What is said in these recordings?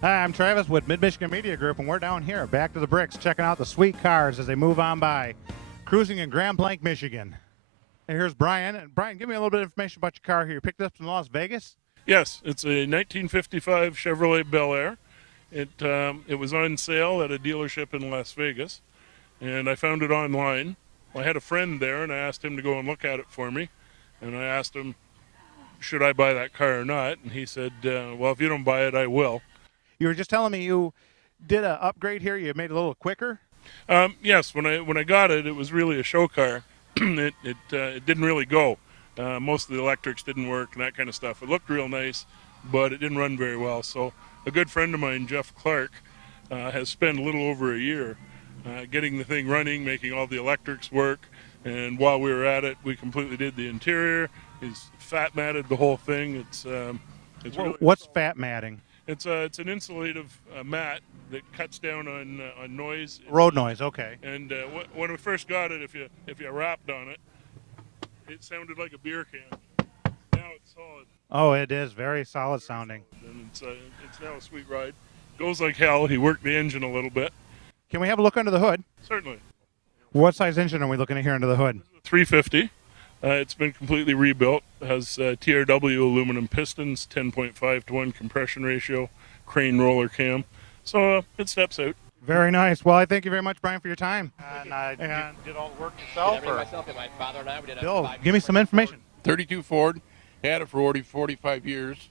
Hi, I'm Travis with Mid-Michigan Media Group, and we're down here, back to the bricks, checking out the sweet cars as they move on by, cruising in Grandblanc, Michigan. And here's Brian. And Brian, give me a little bit of information about your car here. You picked it up from Las Vegas? Yes, it's a 1955 Chevrolet Bel Air. It was on sale at a dealership in Las Vegas, and I found it online. I had a friend there, and I asked him to go and look at it for me. And I asked him, should I buy that car or not? And he said, well, if you don't buy it, I will. You were just telling me you did an upgrade here. You made it a little quicker? Yes, when I got it, it was really a show car. it didn't really go. Most of the electrics didn't work and that kind of stuff. It looked real nice, but it didn't run very well. So a good friend of mine, Jeff Clark, has spent a little over a year getting the thing running, making all the electrics work. And while we were at it, we completely did the interior. He's fat matted the whole thing. It's really What's fat matting? It's an insulative mat that cuts down on noise. Road noise, okay. And when we first got it, if you rapped on it, it sounded like a beer can. Now it's solid. Oh, it is very solid sounding. And it's now a sweet ride. Goes like hell. He worked the engine a little bit. Can we have a look under the hood? Certainly. What size engine are we looking at here under the hood? 350. It's been completely rebuilt. It has TRW aluminum pistons, 10.5 to 1 compression ratio, crane roller cam. So it steps out. Very nice. Well, I thank you very much, Brian, for your time. And Did all the work yourself? Everything myself and my father and I. We did Bill, give me some information. 32 Ford, had it for 45 years,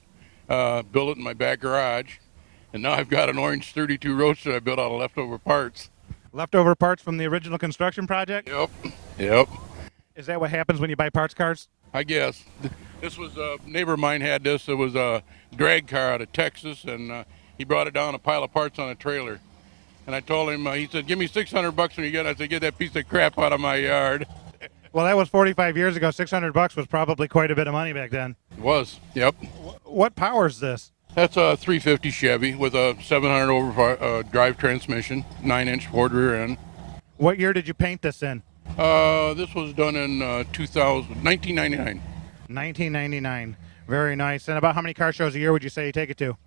built it in my back garage, and now I've got an orange 32 Roadster I built out of leftover parts. Leftover parts from the original construction project? Yep. Is that what happens when you buy parts cars? I guess. This was a neighbor of mine had this. It was a drag car out of Texas, and he brought it down a pile of parts on a trailer. And I told him, he said, give me $600 when you get it. I said, get that piece of crap out of my yard. Well, that was 45 years ago. $600 was probably quite a bit of money back then. It was, yep. What powers this? That's a 350 Chevy with a 700 overdrive transmission, 9-inch Ford rear end. What year did you paint this in? This was done in 1999. 1999. Very nice. And about how many car shows a year would you say you take it to?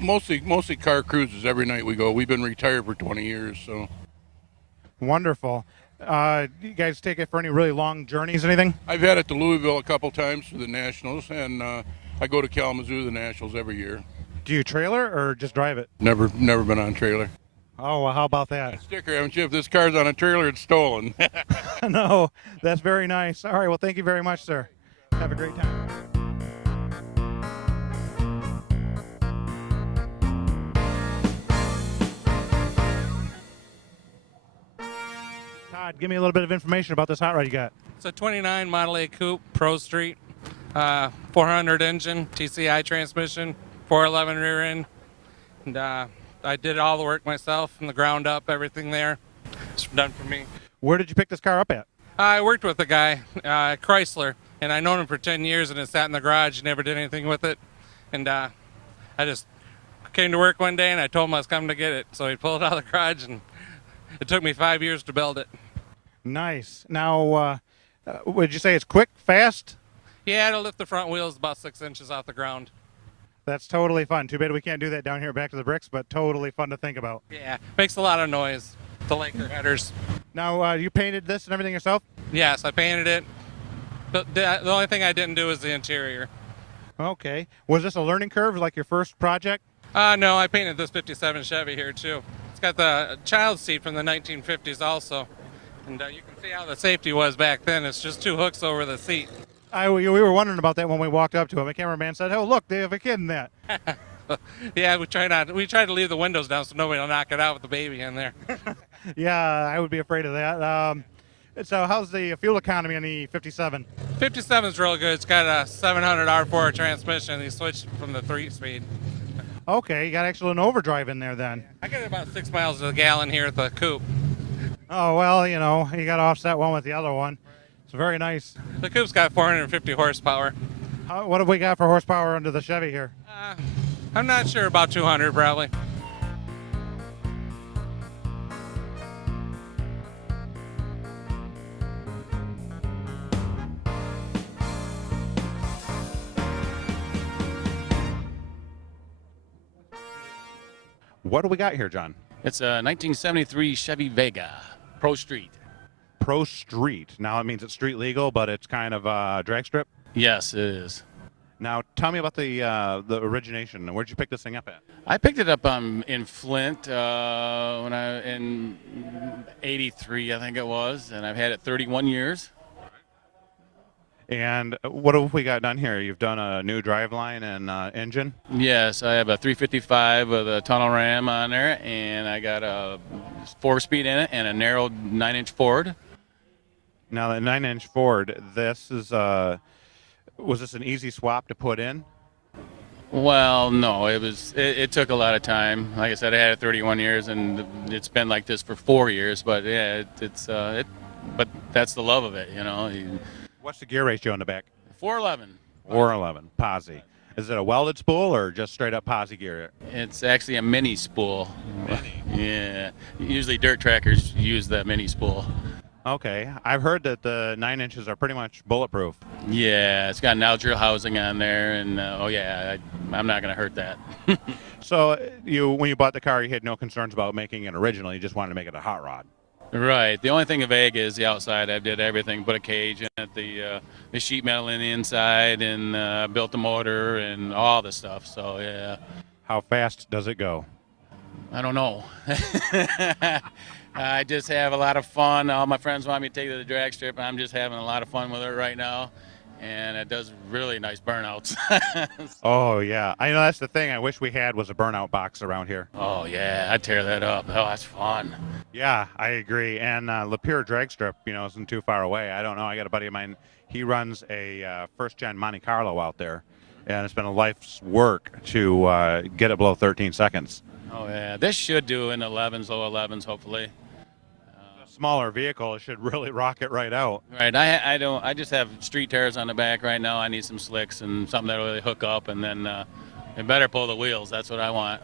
Mostly car cruises. Every night we go. We've been retired for 20 years, so. Wonderful. Do you guys take it for any really long journeys, anything? I've had it to Louisville a couple times for the Nationals, and I go to Kalamazoo, the Nationals, every year. Do you trailer or just drive it? Never been on trailer. Oh, well, how about that? Sticker, haven't you? If this car's on a trailer, it's stolen. No, that's very nice. All right, well, thank you very much, sir. Have a great time. Todd, give me a little bit of information about this hot rod you got. It's a 29 Model A Coupe, Pro Street, 400 engine, TCI transmission, 411 rear end. And I did all the work myself from the ground up, everything there. It's done for me. Where did you pick this car up at? I worked with a guy, Chrysler, and I known him for 10 years, and it sat in the garage, never did anything with it. And I just came to work one day, and I told him I was coming to get it. So he pulled it out of the garage, and it took me 5 years to build it. Nice. Now, would you say it's quick, fast? Yeah, to lift the front wheels about 6 inches off the ground. That's totally fun. Too bad we can't do that down here back to the bricks, but totally fun to think about. Yeah, makes a lot of noise, the Laker headers. Now, you painted this and everything yourself? Yes, I painted it. But the only thing I didn't do was the interior. Okay. Was this a learning curve, like your first project? No, I painted this 57 Chevy here, too. It's got the child seat from the 1950s also. And you can see how the safety was back then. It's just 2 hooks over the seat. We were wondering about that when we walked up to him. The cameraman said, "Oh, look, they have a kid in that." Yeah, we try to leave the windows down so nobody will knock it out with the baby in there. Yeah, I would be afraid of that. So how's the fuel economy on the 57? 57 is real good. It's got a 700 R4 transmission. He switched from the 3-speed. Okay, you got actually an overdrive in there then. I got about 6 miles to the gallon here at the Coupe. Oh, well, you know, you got to offset one with the other one. It's very nice. The Coupe's got 450 horsepower. What have we got for horsepower under the Chevy here? I'm not sure, about 200 probably. What do we got here, John? It's a 1973 Chevy Vega Pro Street. Pro Street. Now it means it's street legal, but it's kind of a drag strip. Yes, it is. Now tell me about the origination. Where'd you pick this thing up at? I picked it up in Flint when in '83, I think it was, and I've had it 31 years. And what have we got done here? You've done a new driveline and engine. Yes, I have a 355 with a tunnel ram on there, and I got a 4-speed in it and a narrow 9-inch Ford. Now the 9-inch Ford. This is was this an easy swap to put in? Well, no, it took a lot of time. Like I said, I had it 31 years, and it's been like this for 4 years. But yeah, but that's the love of it, you know. What's the gear ratio in the back? 411. 411. Posi. Is it a welded spool or just straight up posi gear? It's actually a mini spool. Mini. Yeah. Usually dirt trackers use that mini spool. Okay. I've heard that the 9 inches are pretty much bulletproof. Yeah, it's got nitrile housing on there, and oh yeah, I'm not gonna hurt that. So when you bought the car, you had no concerns about making it original. You just wanted to make it a hot rod. Right. The only thing of Vega is the outside. I did everything, put a cage in it, the sheet metal in the inside, and built the motor and all the stuff. So yeah. How fast does it go? I don't know. I just have a lot of fun. All my friends want me to take it to the drag strip, and I'm just having a lot of fun with it right now. And it does really nice burnouts. Oh yeah, I know that's the thing. I wish we had was a burnout box around here. Oh yeah, I'd tear that up. Oh, that's fun. Yeah, I agree. And Lapeer drag strip, isn't too far away. I don't know. I got a buddy of mine. He runs a first-gen Monte Carlo out there, and it's been a life's work to get it below 13 seconds. Oh yeah, this should do in 11s, low 11s, hopefully. Smaller vehicle, it should really rock it right out. Right. I just have street tires on the back right now. I need some slicks and something that'll really hook up, and then it better pull the wheels. That's what I want.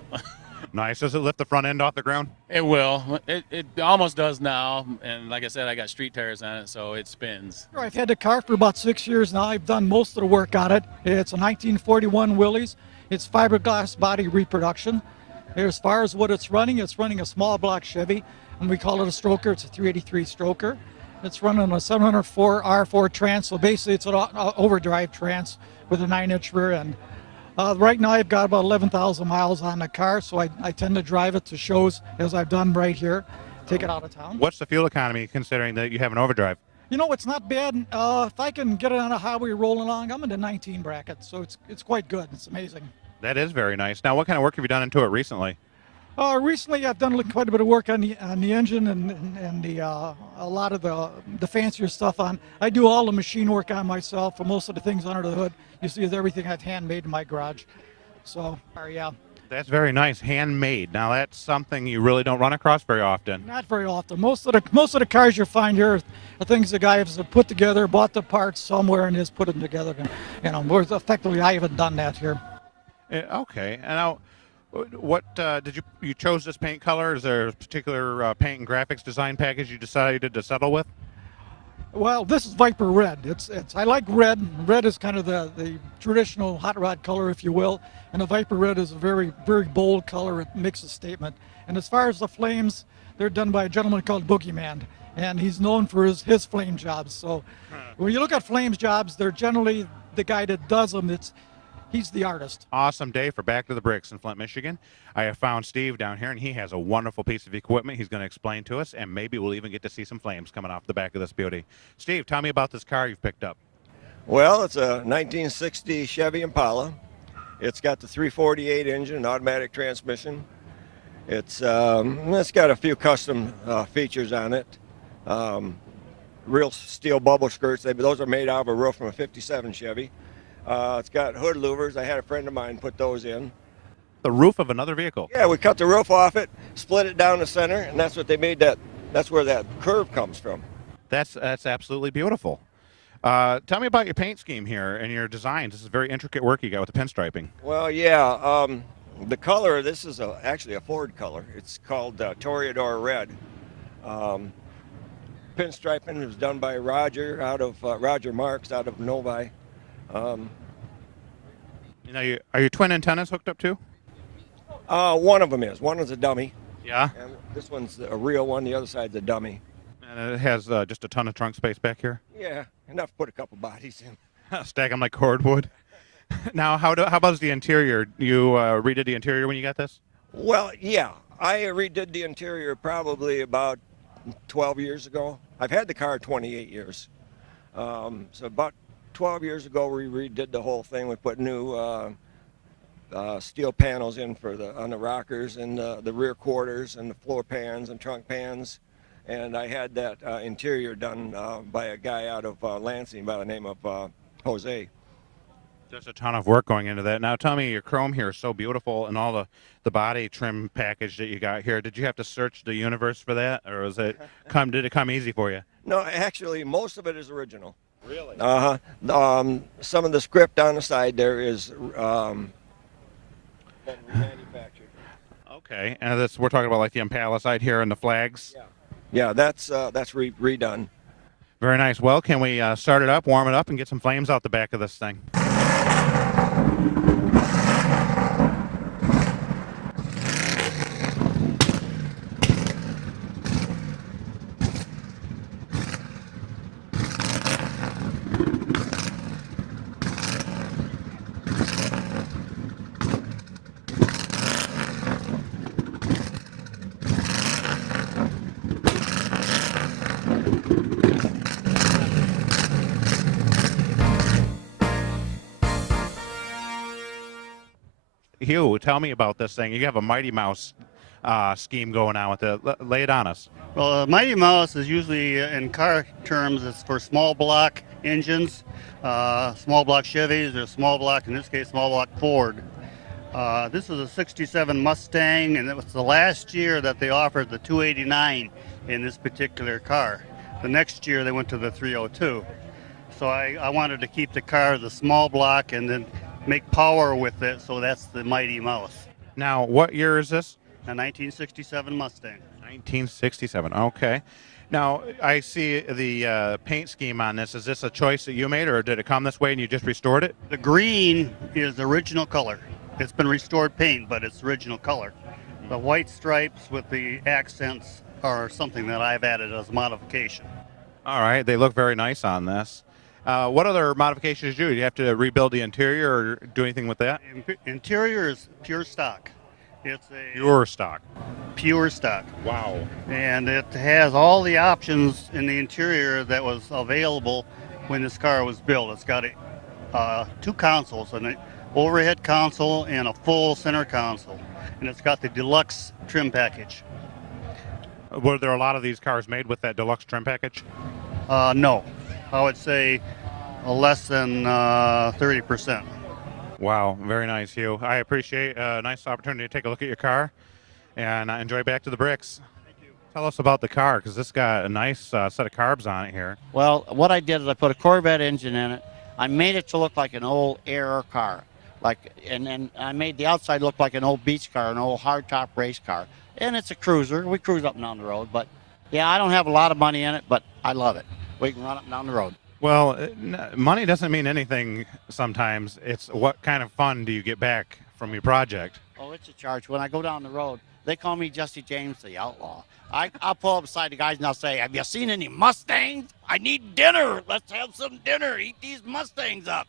Nice. Does it lift the front end off the ground? It will. It almost does now, and like I said, I got street tires on it, so it spins. I've had the car for about 6 years now. I've done most of the work on it. It's a 1941 Willys. It's fiberglass body reproduction. As far as what it's running a small block Chevy, and we call it a stroker. It's a 383 stroker. It's running a 704 R4 trans, so basically it's an overdrive trans with a 9-inch rear end. Right now I've got about 11,000 miles on the car, so I tend to drive it to shows, as I've done right here, take it out of town. What's the fuel economy considering that you have an overdrive? It's not bad. If I can get it on a highway rolling along, I'm in the 19 bracket, so it's quite good. It's amazing. That is very nice. Now, what kind of work have you done into it recently? Recently, I've done quite a bit of work on the engine and a lot of the fancier stuff on. I do all the machine work on myself for most of the things under the hood. You see, everything I've handmade in my garage. So, yeah. That's very nice, handmade. Now, that's something you really don't run across very often. Not very often. Most of the cars you find here are things the guy has put together, bought the parts somewhere, and just put them together. Whereas effectively, I haven't done that here. Okay. And now, what did you chose this paint color? Is there a particular paint and graphics design package you decided to settle with? Well, this is Viper Red. I like red. Red is kind of the traditional hot rod color, if you will. And the Viper Red is a very, very bold color. It makes a statement. And as far as the flames, they're done by a gentleman called Boogeyman. And he's known for his flame jobs. So when you look at flames jobs, they're generally the guy that does them. He's the artist. Awesome day for Back to the Bricks in Flint, Michigan. I have found Steve down here, and he has a wonderful piece of equipment he's going to explain to us, and maybe we'll even get to see some flames coming off the back of this beauty. Steve, tell me about this car you've picked up. Well, it's a 1960 Chevy Impala. It's got the 348 engine, automatic transmission. It's got a few custom features on it. Real steel bubble skirts. Those are made out of a roof from a 57 Chevy. It's got hood louvers. I had a friend of mine put those in. The roof of another vehicle? Yeah, we cut the roof off it, split it down the center, and that's what they made that's where that curve comes from. That's absolutely beautiful. Tell me about your paint scheme here and your designs. This is very intricate work you got with the pinstriping. Well, yeah, the color, this is actually a Ford color. It's called Toreador Red. Pinstriping was done by Roger Marks out of Novi. Are your twin antennas hooked up too? One of them is. One is a dummy, Yeah. and this one's a real one. The other side's a dummy. And it has just a ton of trunk space back here. Yeah, enough to put a couple bodies in. Stack them like cordwood. Now, how about the interior? You redid the interior when you got this? Well, yeah, I redid the interior probably about 12 years ago. I've had the car 28 years. So about 12 years ago, we redid the whole thing. We put new steel panels in on the rockers and the rear quarters and the floor pans and trunk pans. And I had that interior done by a guy out of Lansing by the name of Jose. There's a ton of work going into that. Now, tell me, your chrome here is so beautiful, and all the body trim package that you got here. Did you have to search the universe for that, or did it come easy for you? No, actually, most of it is original. Really? Some of the script on the side there is been remanufactured. Okay, and we're talking about like the Impala side here and the flags. Yeah, that's redone. Very nice. Well, can we start it up, warm it up, and get some flames out the back of this thing? Hugh, tell me about this thing. You have a Mighty Mouse scheme going on with it. Lay it on us. Well, a Mighty Mouse is usually, in car terms, it's for small block engines, small block Chevys, or small block, in this case, small block Ford. This is a 67 Mustang, and it was the last year that they offered the 289 in this particular car. The next year they went to the 302. So I wanted to keep the car the small block and then make power with it, so that's the Mighty Mouse. Now, what year is this? A 1967 Mustang. 1967. Okay. Now, I see the paint scheme on this. Is this a choice that you made, or did it come this way and you just restored it? The green is the original color. It's been restored paint, but it's original color. The white stripes with the accents are something that I've added as a modification. All right. They look very nice on this. What other modifications do you do? Do you have to rebuild the interior or do anything with that? Interior is pure stock. It's a Pure stock. pure stock. Wow. And it has all the options in the interior that was available when this car was built. It's got two consoles, an overhead console and a full center console. And it's got the deluxe trim package. Were there a lot of these cars made with that deluxe trim package? No. I would say less than 30%. Wow, very nice, Hugh. I appreciate a nice opportunity to take a look at your car, and enjoy Back to the Bricks. Thank you. Tell us about the car, because this got a nice set of carbs on it here. Well, what I did is I put a Corvette engine in it. I made it to look like an old air car, and then I made the outside look like an old beach car, an old hardtop race car. And it's a cruiser. We cruise up and down the road, but yeah, I don't have a lot of money in it, but I love it. We can run up and down the road. Well, money doesn't mean anything sometimes. It's what kind of fun do you get back from your project? Oh, it's a charge. When I go down the road, they call me Jesse James the Outlaw. I'll pull up beside the guys and I'll say, have you seen any Mustangs? I need dinner. Let's have some dinner. Eat these Mustangs up.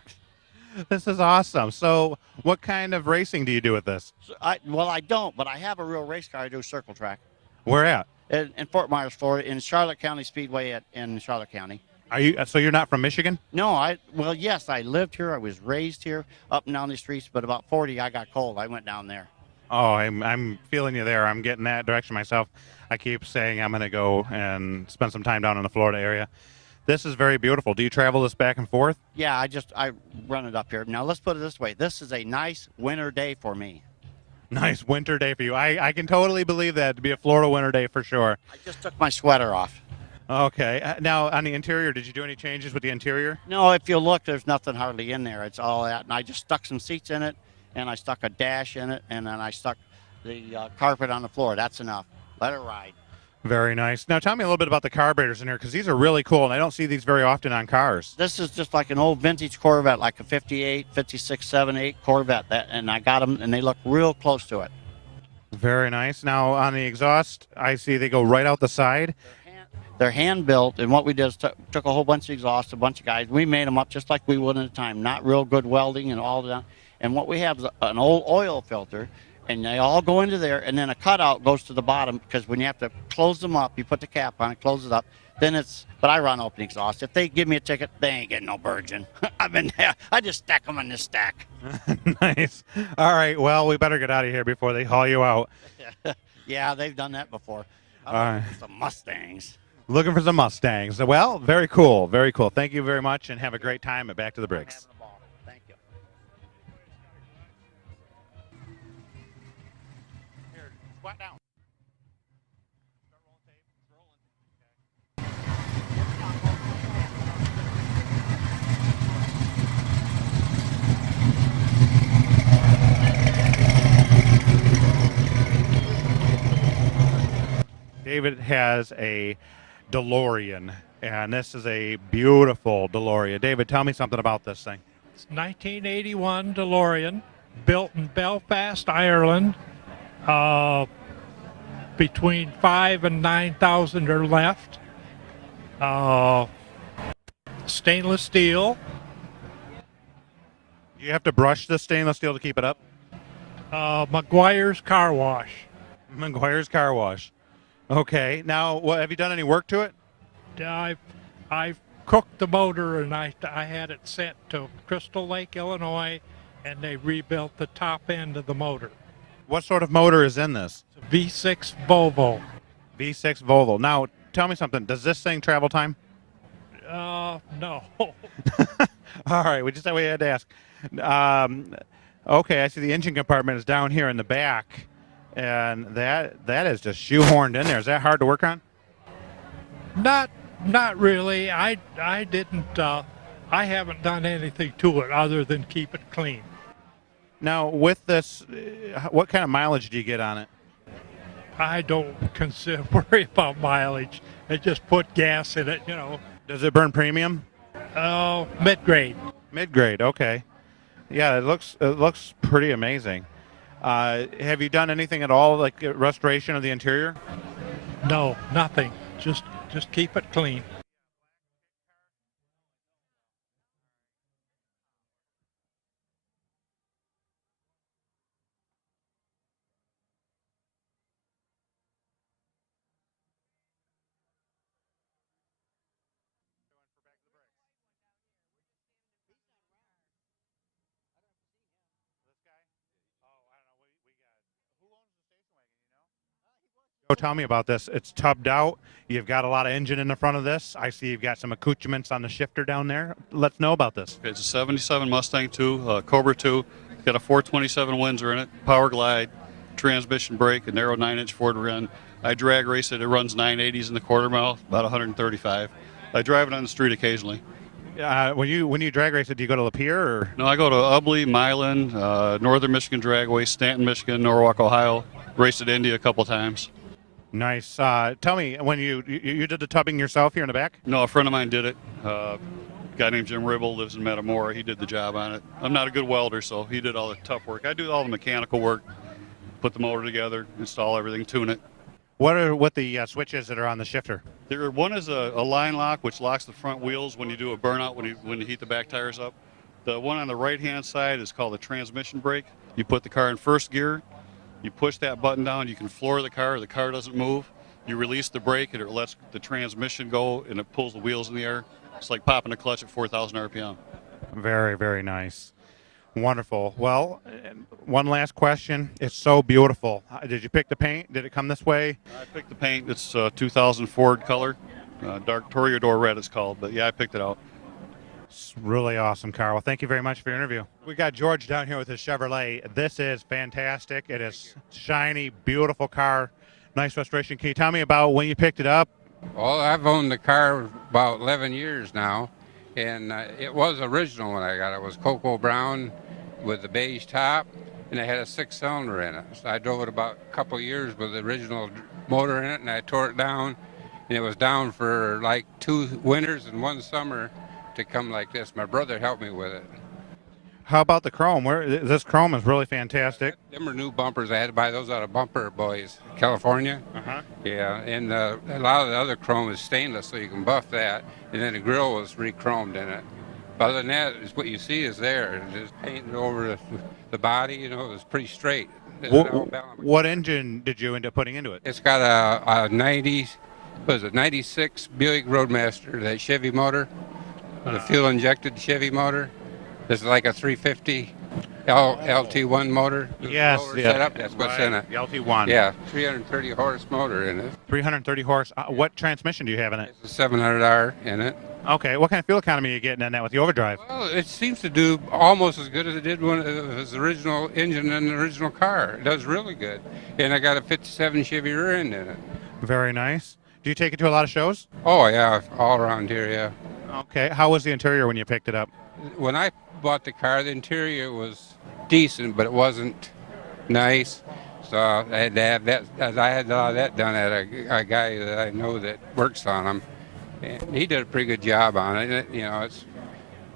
This is awesome. So what kind of racing do you do with this? So I don't, but I have a real race car. I do circle track. Where at? In Fort Myers, Florida, in Charlotte County Speedway in Charlotte County. So you're not from Michigan? No, yes, I lived here. I was raised here, up and down the streets, but about 40, I got cold. I went down there. Oh, I'm feeling you there. I'm getting that direction myself. I keep saying I'm going to go and spend some time down in the Florida area. This is very beautiful. Do you travel this back and forth? Yeah, I run it up here. Now, let's put it this way. This is a nice winter day for me. Nice winter day for you. I can totally believe that to be a Florida winter day for sure. I just took my sweater off. Okay. Now, on the interior, did you do any changes with the interior? No, if you look, there's nothing hardly in there. It's all that. And I just stuck some seats in it, and I stuck a dash in it, and then I stuck the carpet on the floor. That's enough. Let it ride. Very nice. Now, tell me a little bit about the carburetors in here, because these are really cool, and I don't see these very often on cars. This is just like an old vintage Corvette, like a 58, 56, 78 Corvette, and I got them, and they look real close to it. Very nice. Now on the exhaust, I see they go right out the side. They're hand built, and what we did is took a whole bunch of exhausts, a bunch of guys. We made them up just like we would at the time, not real good welding and all that. And what we have is an old oil filter, and they all go into there, and then a cutout goes to the bottom, because when you have to close them up, you put the cap on it, close it up, then it's, but I run open exhaust. If they give me a ticket, they ain't getting no virgin. I've been there. I just stack them in this stack. Nice. All right, well, we better get out of here before they haul you out. Yeah, they've done that before. All right. Some Mustangs. Looking for some Mustangs. Well, very cool, very cool. Thank you very much, and have a great time at Back to the Bricks. Thank you. Here, squat down. David has a DeLorean, and this is a beautiful DeLorean. David, tell me something about this thing. It's 1981 DeLorean, built in Belfast, Ireland. Between 5,000 and 9,000 are left. Stainless steel. Do you have to brush the stainless steel to keep it up? McGuire's Car Wash. McGuire's Car Wash. Okay. Now, have you done any work to it? I've cooked the motor, and I had it sent to Crystal Lake, Illinois, and they rebuilt the top end of the motor. What sort of motor is in this? It's a V6 Volvo. V6 Volvo. Now, tell me something. Does this thing travel time? No. All right. We had to ask. Okay. I see the engine compartment is down here in the back, and that is just shoehorned in there. Is that hard to work on? Not really. I didn't. I haven't done anything to it other than keep it clean. Now, with this, what kind of mileage do you get on it? I don't worry about mileage. I just put gas in it, you know. Does it burn premium? Mid-grade. Mid-grade. Okay. Yeah, it looks pretty amazing. Have you done anything at all, like restoration of the interior? No, nothing. Just keep it clean. Tell me about this. It's tubbed out. You've got a lot of engine in the front of this. I see you've got some accoutrements on the shifter down there. Let's know about this. It's a 77 Mustang II, Cobra II. It's got a 427 Windsor in it, power glide, transmission brake, a narrow 9-inch Ford Ren. I drag race it. It runs 980s in the quarter mile, about 135. I drive it on the street occasionally. When you drag race it, do you go to Lapeer or? No, I go to Ubley, Milan, Northern Michigan Dragway, Stanton, Michigan, Norwalk, Ohio. Raced at India a couple times. Nice. Tell me, when you did the tubbing yourself here in the back? No, a friend of mine did it. A guy named Jim Ribble lives in Metamora. He did the job on it. I'm not a good welder, so he did all the tough work. I do all the mechanical work, put the motor together, install everything, tune it. What are the switches that are on the shifter? One is a line lock, which locks the front wheels when you do a burnout, when you heat the back tires up. The one on the right-hand side is called the transmission brake. You put the car in first gear. You push that button down, you can floor the car doesn't move. You release the brake and it lets the transmission go and it pulls the wheels in the air. It's like popping a clutch at 4,000 RPM. Very, very nice. Wonderful. Well, one last question. It's so beautiful. Did you pick the paint? Did it come this way? I picked the paint. It's 2000 Ford color. Dark Toreador red it's called, but yeah, I picked it out. It's really awesome, car. Well, thank you very much for your interview. We got George down here with his Chevrolet. This is fantastic. It is shiny, beautiful car. Nice restoration. Can you tell me about when you picked it up? Well, I've owned the car about 11 years now, and it was original when I got it. It was cocoa brown with the beige top, and it had a 6-cylinder in it. So I drove it about a couple years with the original motor in it, and I tore it down, and it was down for like 2 winters and 1 summer to come like this. My brother helped me with it. How about the chrome? This chrome is really fantastic. Them are new bumpers. I had to buy those out of Bumper Boys, California. Uh-huh. Yeah, and a lot of the other chrome is stainless, so you can buff that. And then the grill was re-chromed in it. But other than that, what you see is there. Just painted over the body, you know, it was pretty straight. What engine did you end up putting into it? It's got a 96 Buick Roadmaster, that Chevy motor, the fuel-injected Chevy motor. It's like a 350 LT1 motor. Yes, yeah. Setup. That's what's in it. The LT1. Yeah, 330 horse motor in it. 330 horse. What transmission do you have in it? It's a 700R in it. Okay, what kind of fuel economy are you getting in that with the overdrive? Well, it seems to do almost as good as it did when it was the original engine in the original car. It does really good. And I got a 57 Chevy rear end in it. Very nice. Do you take it to a lot of shows? Oh, yeah, all around here, yeah. Okay, how was the interior when you picked it up? When I bought the car, the interior was decent, but it wasn't nice. So I had to have that. I had a lot of that done at a guy that I know that works on them, and he did a pretty good job on it. You know,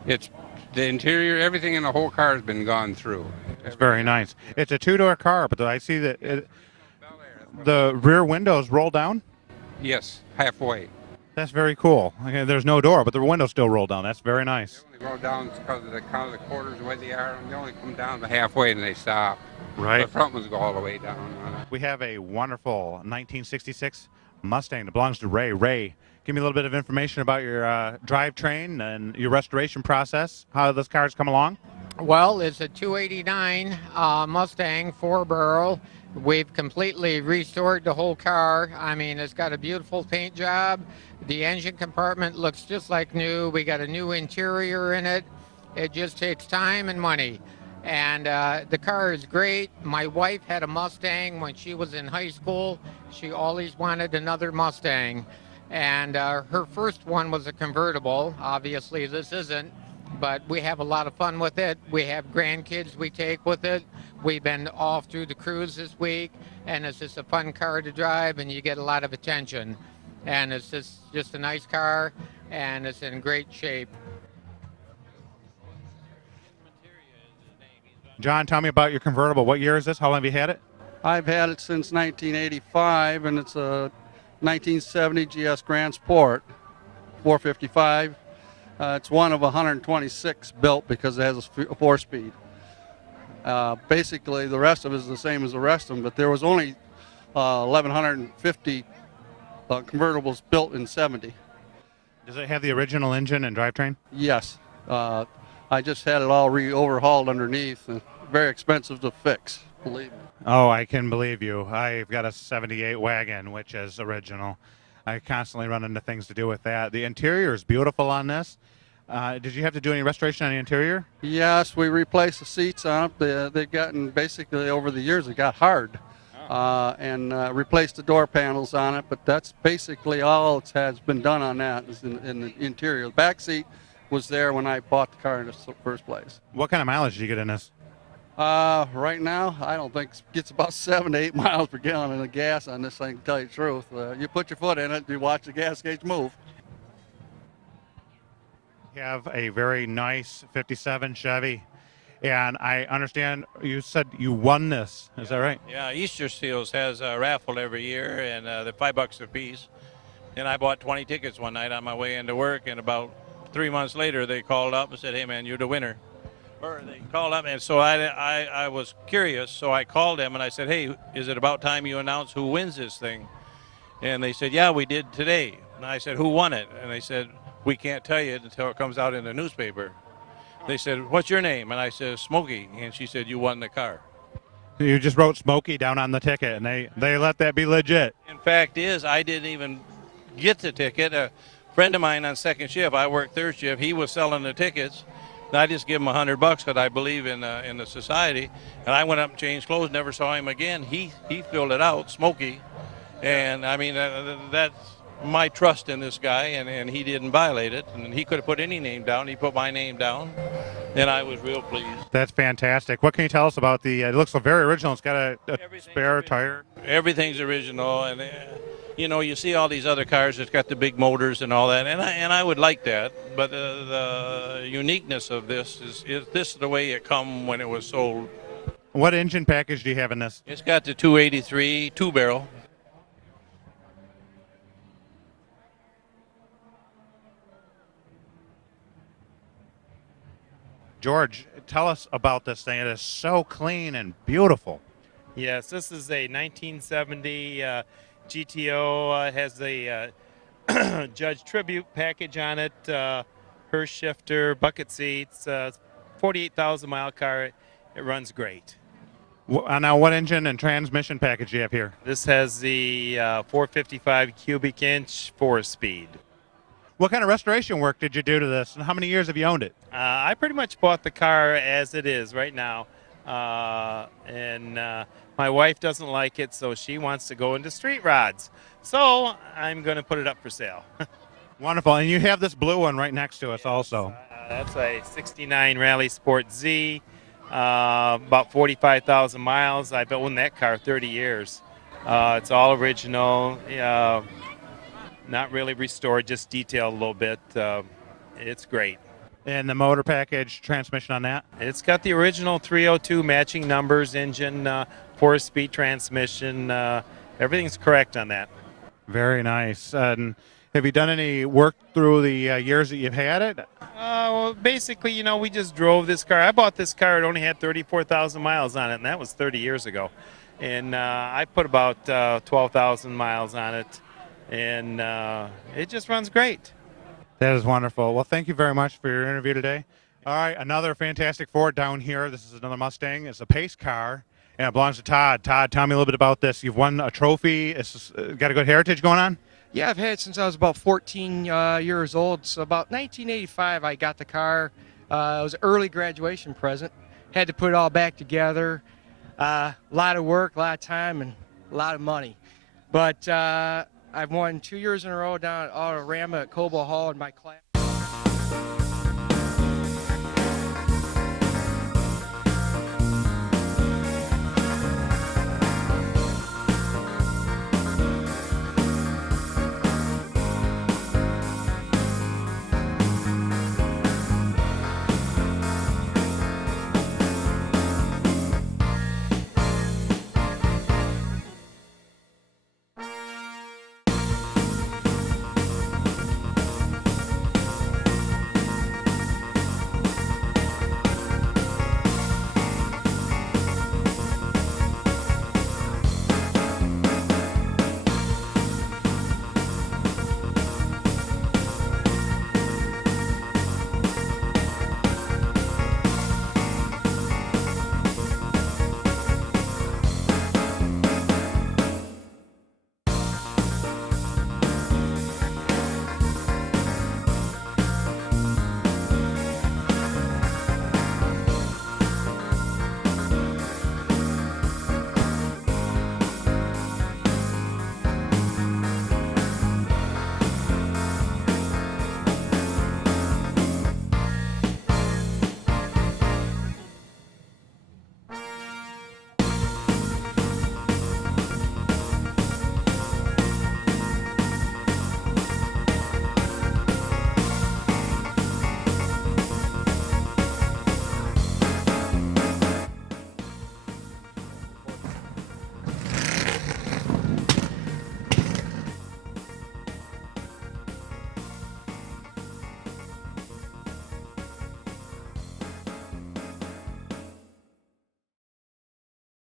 it's the interior, everything in the whole car has been gone through. It's very nice. It's a two-door car, but I see that the rear windows roll down. Yes, halfway. That's very cool. Okay, there's no door, but the windows still roll down. That's very nice. They only roll down because of the quarters the way they are, and they only come down to halfway and they stop. Right. The front ones go all the way down on it. We have a wonderful 1966 Mustang that belongs to Ray. Ray, give me a little bit of information about your drivetrain and your restoration process, how this car's come along. Well, it's a 289 Mustang 4-barrel. We've completely restored the whole car. I mean, it's got a beautiful paint job. The engine compartment looks just like new. We got a new interior in it. It just takes time and money. And the car is great. My wife had a Mustang when she was in high school. She always wanted another Mustang. And her first one was a convertible. Obviously, this isn't. But we have a lot of fun with it. We have grandkids we take with it. We've been off through the cruise this week, and it's just a fun car to drive, and you get a lot of attention. And it's just a nice car, and it's in great shape. John, tell me about your convertible. What year is this? How long have you had it? I've had it since 1985, and it's a 1970 GS Grand Sport 455. It's one of 126 built because it has a 4-speed. Basically, the rest of it is the same as the rest of them, but there was only 1,150 convertibles built in 70. Does it have the original engine and drivetrain? Yes. I just had it all overhauled underneath, and very expensive to fix, believe me. Oh, I can believe you. I've got a 78 wagon, which is original. I constantly run into things to do with that. The interior is beautiful on this. Did you have to do any restoration on the interior? Yes, we replaced the seats on it. They've gotten, basically over the years, it got hard. And replaced the door panels on it, but that's basically all that has been done on that is in the interior. The back seat was there when I bought the car in the first place. What kind of mileage did you get in this? Right now, I don't think it gets about 7 to 8 miles per gallon in the gas on this thing, to tell you the truth. You put your foot in it, you watch the gas gauge move. You have a very nice 57 Chevy, and I understand you said you won this. Is that right? Yeah, Easter Seals has a raffle every year, and they're $5 a piece. And I bought 20 tickets one night on my way into work, and about 3 months later, they called up and said, "Hey, man, you're the winner." Or they called up, and so I was curious, so I called them and I said, "Hey, is it about time you announce who wins this thing?" And they said, "Yeah, we did today." And I said, "Who won it?" And they said, "We can't tell you until it comes out in the newspaper." They said, "What's your name?" And I said, "Smokey." And she said, "You won the car." You just wrote Smokey down on the ticket, and they let that be legit. In fact is, I didn't even get the ticket. A friend of mine on second shift, I worked third shift, he was selling the tickets. And I just give him $100 because I believe in the society. And I went up and changed clothes, never saw him again. He filled it out, Smokey. And I mean, that's my trust in this guy, and he didn't violate it. And he could have put any name down. He put my name down, and I was real pleased. That's fantastic. What can you tell us about the, it looks so very original. It's got a spare tire. Everything's original, and you know, you see all these other cars that's got the big motors and all that, and I would like that. But the uniqueness of this is this the way it come when it was sold. What engine package do you have in this? It's got the 283 two-barrel. George, tell us about this thing. It is so clean and beautiful. Yes, this is a 1970 GTO. Has the Judge Tribute package on it, Hearst shifter, bucket seats, 48,000 mile car. It runs great. Now, what engine and transmission package do you have here? This has the 455 cubic inch 4-speed. What kind of restoration work did you do to this, and how many years have you owned it? I pretty much bought the car as it is right now, and my wife doesn't like it, so she wants to go into street rods. So I'm going to put it up for sale. Wonderful, and you have this blue one right next to us also. That's a 69 Rally Sport Z, about 45,000 miles. I've owned that car 30 years. It's all original. Not really restored, just detailed a little bit. It's great. And the motor package, transmission on that? It's got the original 302 matching numbers, engine, 4-speed transmission. Everything's correct on that. Very nice. And have you done any work through the years that you've had it? Well, basically, you know, we just drove this car. I bought this car. It only had 34,000 miles on it, and that was 30 years ago. And I put about 12,000 miles on it. And it just runs great. That is wonderful. Well, thank you very much for your interview today. All right, another fantastic Ford down here. This is another Mustang. It's a pace car, and it belongs to Todd. Todd, tell me a little bit about this. You've won a trophy. It's got a good heritage going on? Yeah, I've had it since I was about 14 years old. So about 1985, I got the car. It was an early graduation present. Had to put it all back together. A lot of work, a lot of time, and a lot of money. But I've won 2 years in a row down at Autorama at Cobo Hall in my class.